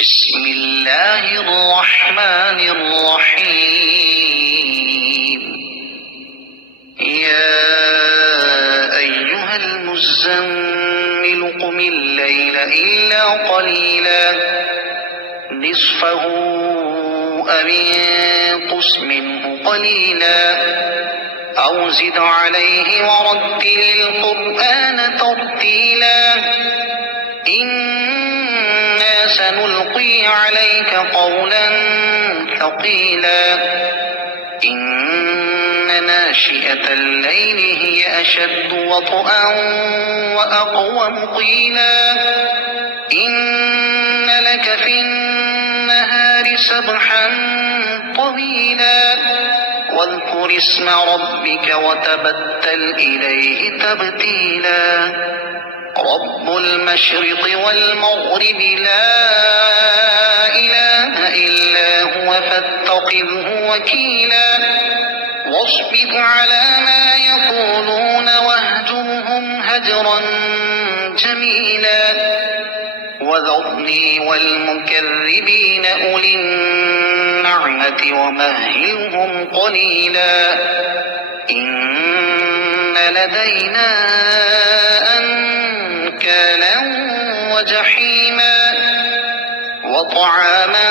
بسم الله الرحمن الرحيم. يا أيها المزمل قم الليل إلا قليلا نصفه أو انقص منه قليلا أو زد عليه ورتل القرآن ترتيلا. إنا سنلقي عليك قولا ثقيلا. إن ناشئة الليل هي أشد وطئا وأقوم قيلا. إن لك في النهار سبحا طويلا. واذكر اسم ربك وتبتل إليه تبتيلا. رب المشرق والمغرب لا إله إلا هو فاتخذه وكيلا. واصبر على ما يقولون واهجرهم هجرا جميلا. وذرني والمكذبين أولي النعمة ومهلهم قليلا. إن لدينا أنكالا وجحيما وطعاما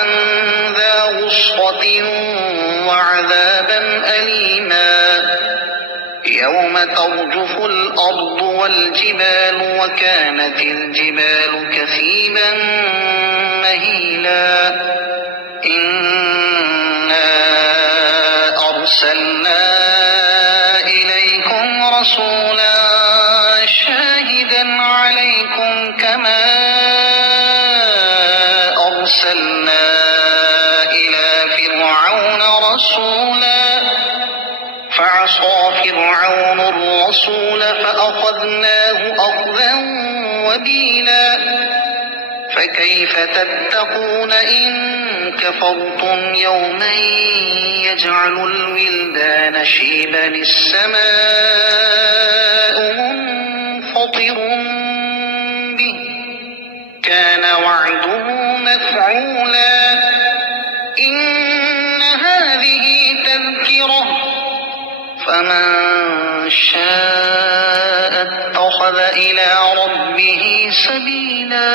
ذا غصة وعذابا أليما. يوم ترجف الأرض والجبال وكانت الجبال كثيبا مهيلا. إنا أرسلنا إليكم رسولا شاهدا عليكم كما أرسلنا إلى فرعون رسولا فعصى فرعون الرسول فأخذناه أخذا وبيلا. فكيف تتقون إن كفرتم يوما يجعل الولدان شيبا السماء منفطر به كان وعده مفعولا. إن هذه تذكرة فمن شاء اتخذ إلى ربه سبيلا.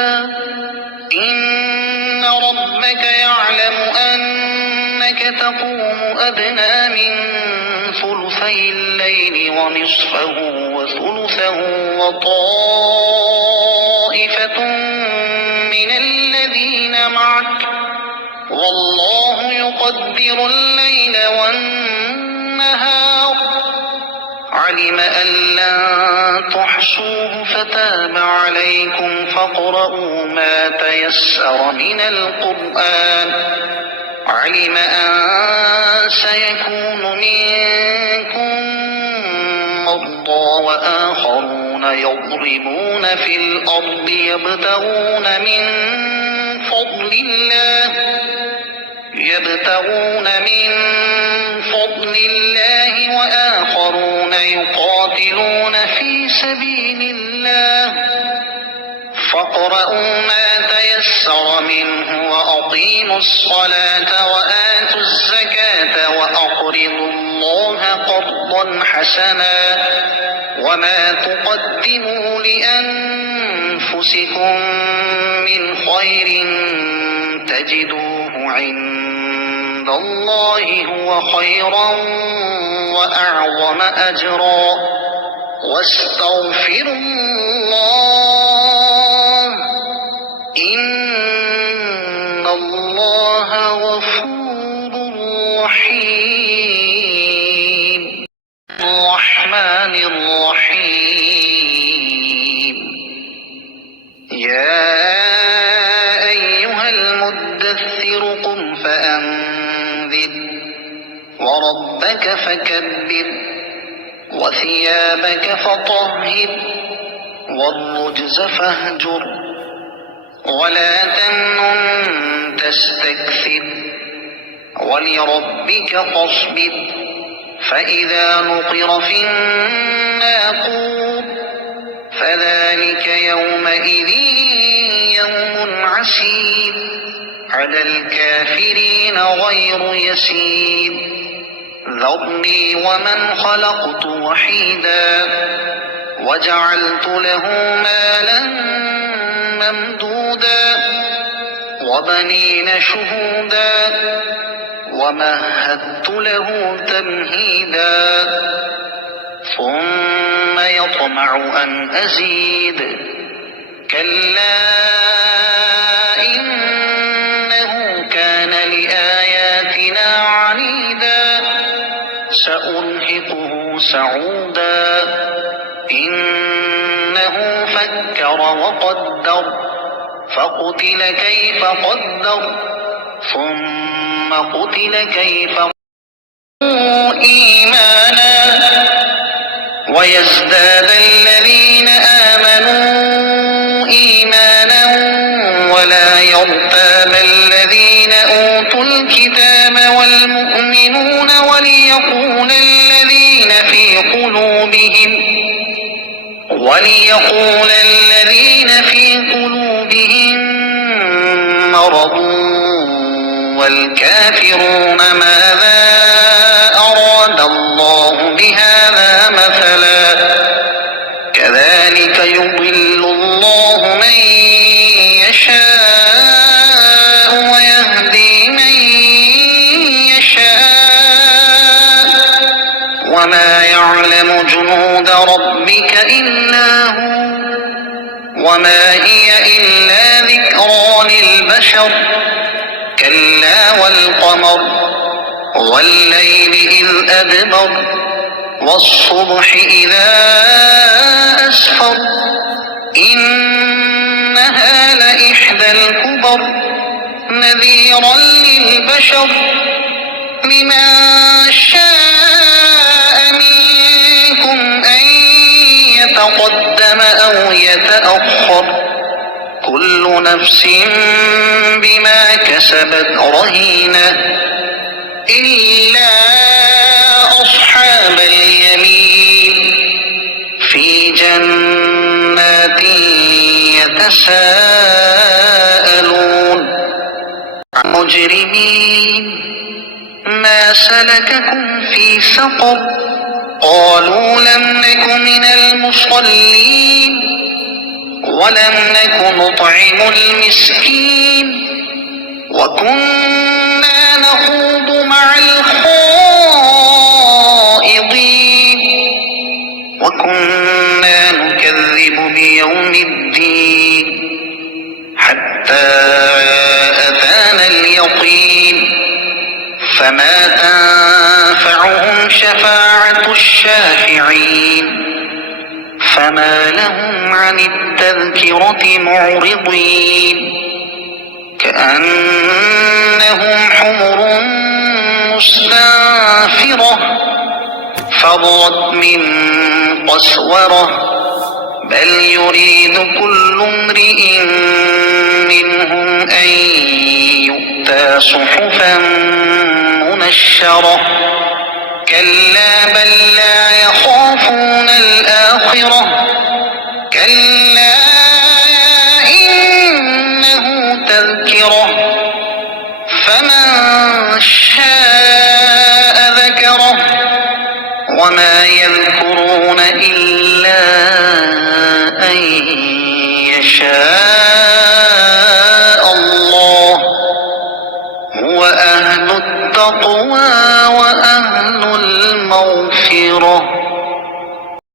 إن ربك يعلم أنك تقوم أدنى من ثلثي الليل ونصفه وثلثه وطائفة من الذين معك والله يقدر الليل والنهار. علم أن لن تحصوه فتاب عليكم فاقرؤوا ما تيسر من القرآن. علم أن سيكون منكم مرضى وآخرون يضربون في الأرض يبتغون من فضل الله وآخرون يقاتلون في سبيل الله. فاقرؤوا ما تيسر منه وأقيموا الصلاة وآتوا الزكاة وأقرضوا الله قرضا حسنا. وما تقدموا لأنفسكم من خير تجدوه عند الله هو خيرا وأعظم أجرا. واستغفروا الله إن الله غفور رحيم. الرحمن الرحيم. يا أيها المدثر قم فأنذر وربك فكبر وثيابك فطهر والرجز فاهجر ولا تمنن تستكثر ولربك فاصبر. فإذا نقر في الناقور فذلك يومئذ يوم عسير. على الكافرين غير يسير ذرني ومن خلقت وحيدا وجعلت له مالا ممدودا وبنين شهودا ومهدت له تمهيدا ثم يطمع أن أزيد كلا إنه كان لآياتنا عنيدا سأرهقه سعودا إنه فكر وقدر فقتل كيف قدر ثم قتل كيف إيمانا ويزداد الذين آمنوا إيمانا ولا يرتاب الذين أوتوا الكتاب والمؤمنون وليقول الذين في قلوبهم مرض والكافرون ماذا أراد الله بهذا مثلا كذلك يضل الله من يشاء ويهدي من يشاء وما يعلم جنود ربك إلا هو وما هي إلا ذكرى للبشر كلا والقمر والليل إذ أدبر والصبح إذا أسفر إنها لإحدى الكبر نذيرا للبشر لمن شاء منكم أن يتقدم أو يتأخر كل نفس بما كسبت رهينة إلا أصحاب اليمين في جنات يتساءلون مجرمين ما سلككم في سقر قالوا لم نك من المصلين ولم نك نطعم المسكين وكنا نخوض مع الخائضين وكنا نكذب بيوم الدين حتى أتانا اليقين فما تنفعهم شفاعة الشافعين فما لهم عن التذكرة معرضين كأنهم حمر مستنفرة فرت من قسورة بل يريد كل امرئ منهم أن يؤتى صحفا منشرة كلا بل لا يخافون الآخرة كلا إنه تذكرة فمن شاء ذكره وما يذكرون إلا أن يشاء الله هو أهل التقوى وأهل المغفرة